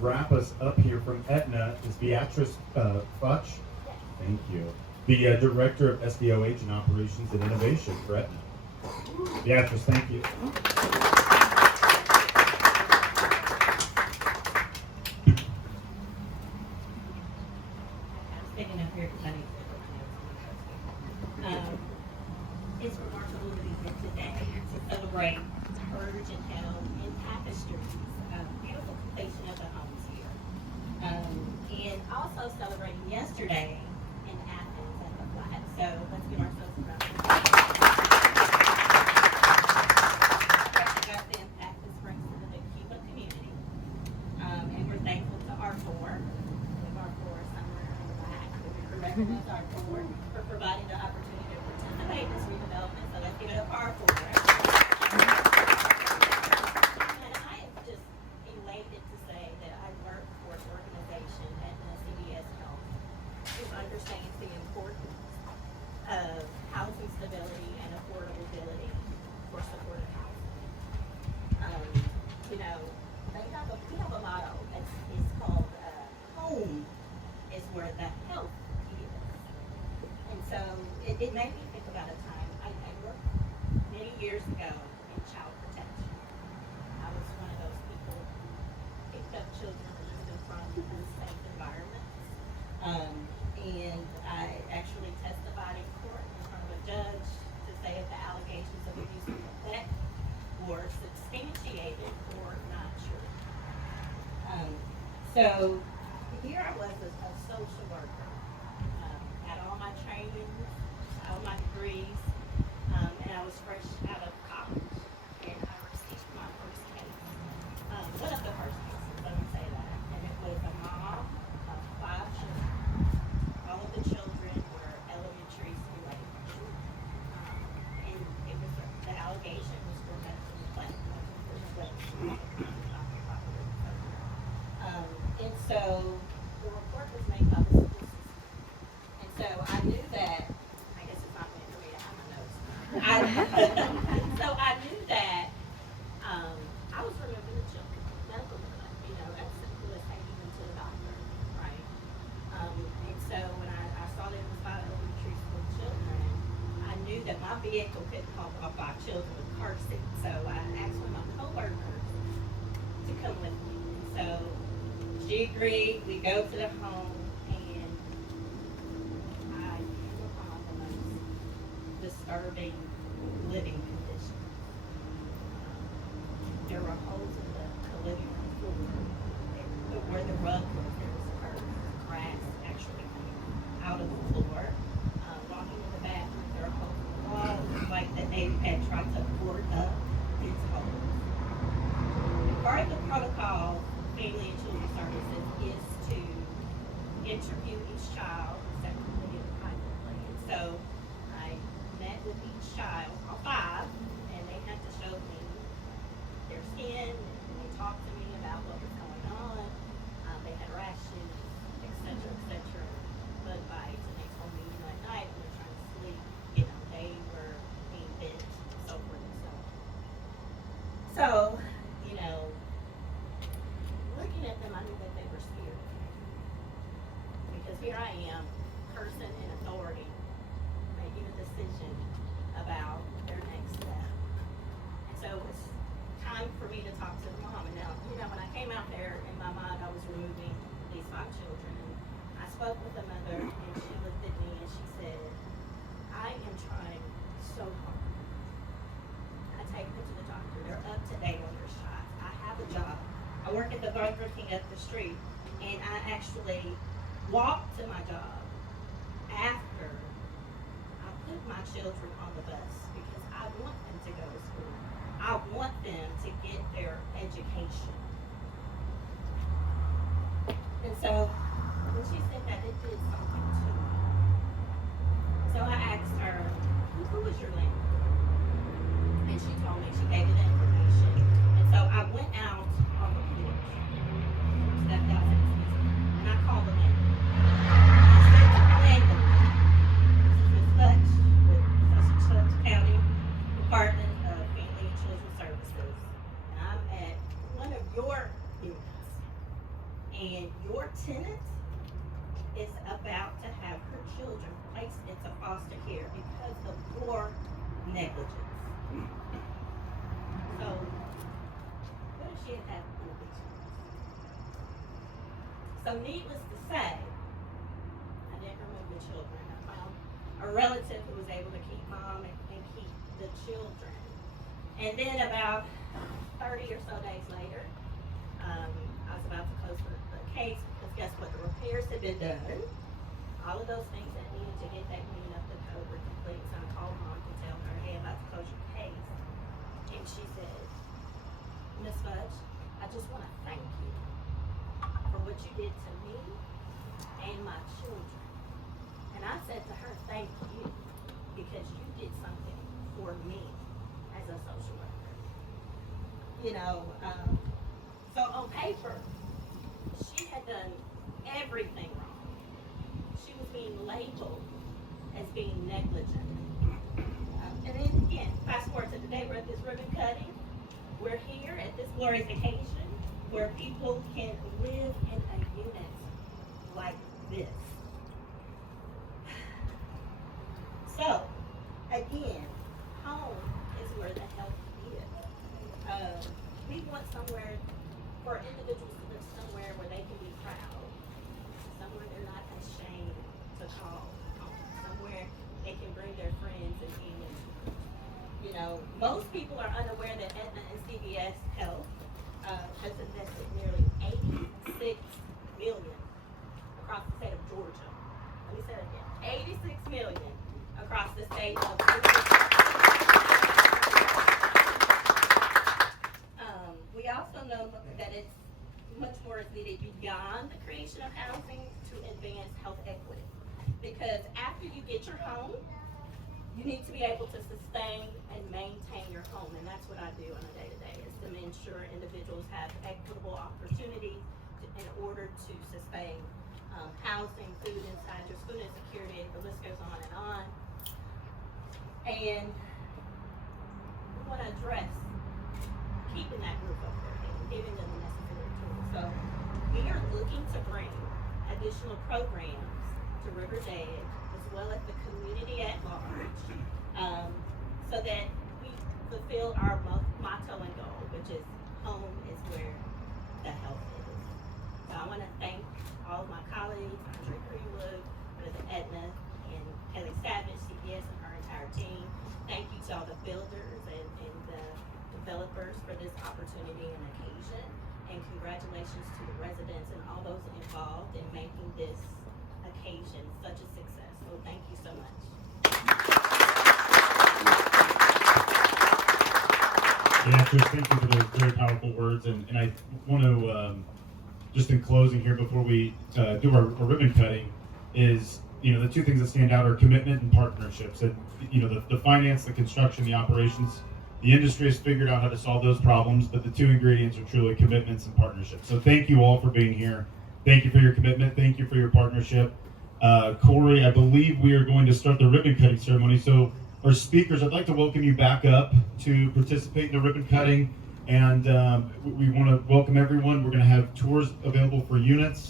wrap us up here from Aetna is Beatrice Futch. Thank you. The Director of SDOH and Operations and Innovation for Aetna. Beatrice, thank you. I'm standing up here because I need to put my notes on. It's remarkable to be here today to celebrate Urgent Health and Tapestry's beautiful completion of the homes here. And also celebrating yesterday in Athens at the flat. So let's give ourselves a round of applause. Recognize the impact this brings to the Cuba community. And we're thankful to R4, with R4 somewhere in the back, we recognize R4 for providing the opportunity to participate in this redevelopment. So let's give it up for R4. And I am just elated to say that I work for an organization at the CBS Health who understands the importance of housing stability and affordability for supportive housing. You know, we have a motto. It's called home is where the health is. And so it made me think about a time. I worked many years ago in child protection. I was one of those people who picked up children resistant from unsafe environments. And I actually testified in court in front of a judge to say if the allegations of abuse and neglect were substantiated or not true. So here I was a social worker, had all my trainings, all my degrees, and I was fresh out of college, and I received my first case. One of the first cases, let me say that, and it was a mom of 5 children. All of the children were elementary school age, and it was the allegation was for medical neglect. And so the report was made by the school system. And so I knew that, I guess it's not meant for me to have my notes. So I knew that I was removing the children, medical neglect, you know, as simple as taking them to the doctor, right? And so when I saw that it was 5 elementary school children, I knew that my vehicle couldn't haul off 5 children with car seats. So I asked one of my co-workers to come with me. And so she agreed. We go to the home, and I came upon the most disturbing living conditions. There were holes in the living room floor. Where the rug was, there was earth, grass actually coming out of the floor. Walking in the bathroom, there were holes in the wall. It was like that they had tried to board up these holes. Part of the protocol, Family and Children's Services, is to interview each child separately and privately. And so I met with each child, all 5, and they had to show me their skin, and they talked to me about what was going on. They had rashes, etc., etc., bug bites, and they told me, at night when they're trying to sleep, they were being bit, so forth and so on. So, looking at them, I knew that they were scared. Because here I am, person in authority, making a decision about their next step. And so it was time for me to talk to the mom. And now, when I came out there, in my mind, I was removing these 5 children. And I spoke with the mother, and she looked at me and she said, I am trying so hard. I take them to the doctor. They're up to date on their shots. I have a job. I work at the Burger King up the street, and I actually walk to my job after I put my children on the bus because I want them to go to school. I want them to get their education. And so when she said that, it did something to me. So I asked her, who was your landlord? And she told me, she gave me the information. And so I went out on the porch, stepped out, and I called the landlord. I said to the landlord, this is Ms. Futch with Sussex County Department of Family and Children's Services. And I'm at one of your units. and your tenant is about to have her children placed into foster care because of your negligence. So, what if she had had an eviction? So, needless to say, I didn't remove the children. I found a relative who was able to keep mom and keep the children. And then about 30 or so days later, I was about to close the case because guess what? The repairs had been done. All of those things that needed to get that clean up the code were complete. So I called mom to tell her, hey, I'm about to close your case. And she said, Miss Fudge, I just want to thank you for what you did to me and my children. And I said to her, thank you, because you did something for me as a social worker. You know, so on paper, she had done everything wrong. She was being labeled as being negligent. And then again, fast forward to the day we're at this ribbon cutting. We're here at this glorious occasion where people can live in a unit like this. So, again, home is where the help is. We want somewhere for individuals to live somewhere where they can be proud, somewhere they're not ashamed to call home, somewhere they can bring their friends and family. You know, most people are unaware that Aetna and CVS Health has invested nearly $86 million across the state of Georgia. Let me say that again, $86 million across the state of Georgia. We also know that it's much more is needed beyond the creation of housing to advance health equity. Because after you get your home, you need to be able to sustain and maintain your home, and that's what I do on a day-to-day, is to ensure individuals have equitable opportunities in order to sustain housing, food inside your food insecurity, the list goes on and on. And we want to address keeping that roof over their head and giving them the necessary tools. So we are looking to bring additional programs to Riverdale as well as the community at large, so that we fulfill our motto and goal, which is home is where the health is. So I want to thank all of my colleagues, Andre Greenwood, the Aetna, and Kelly Savage, CPS, and her entire team. Thank you to all the builders and the developers for this opportunity and occasion, and congratulations to the residents and all those involved in making this occasion such a success. So thank you so much. Yeah, Trish, thank you for those very powerful words, and I want to just in closing here before we do our ribbon cutting is, you know, the two things that stand out are commitment and partnerships. And, you know, the finance, the construction, the operations, the industry has figured out how to solve those problems, but the two ingredients are truly commitments and partnerships. So thank you all for being here. Thank you for your commitment. Thank you for your partnership. Corey, I believe we are going to start the ribbon cutting ceremony. So our speakers, I'd like to welcome you back up to participate in the ribbon cutting. And we want to welcome everyone. We're going to have tours available for units.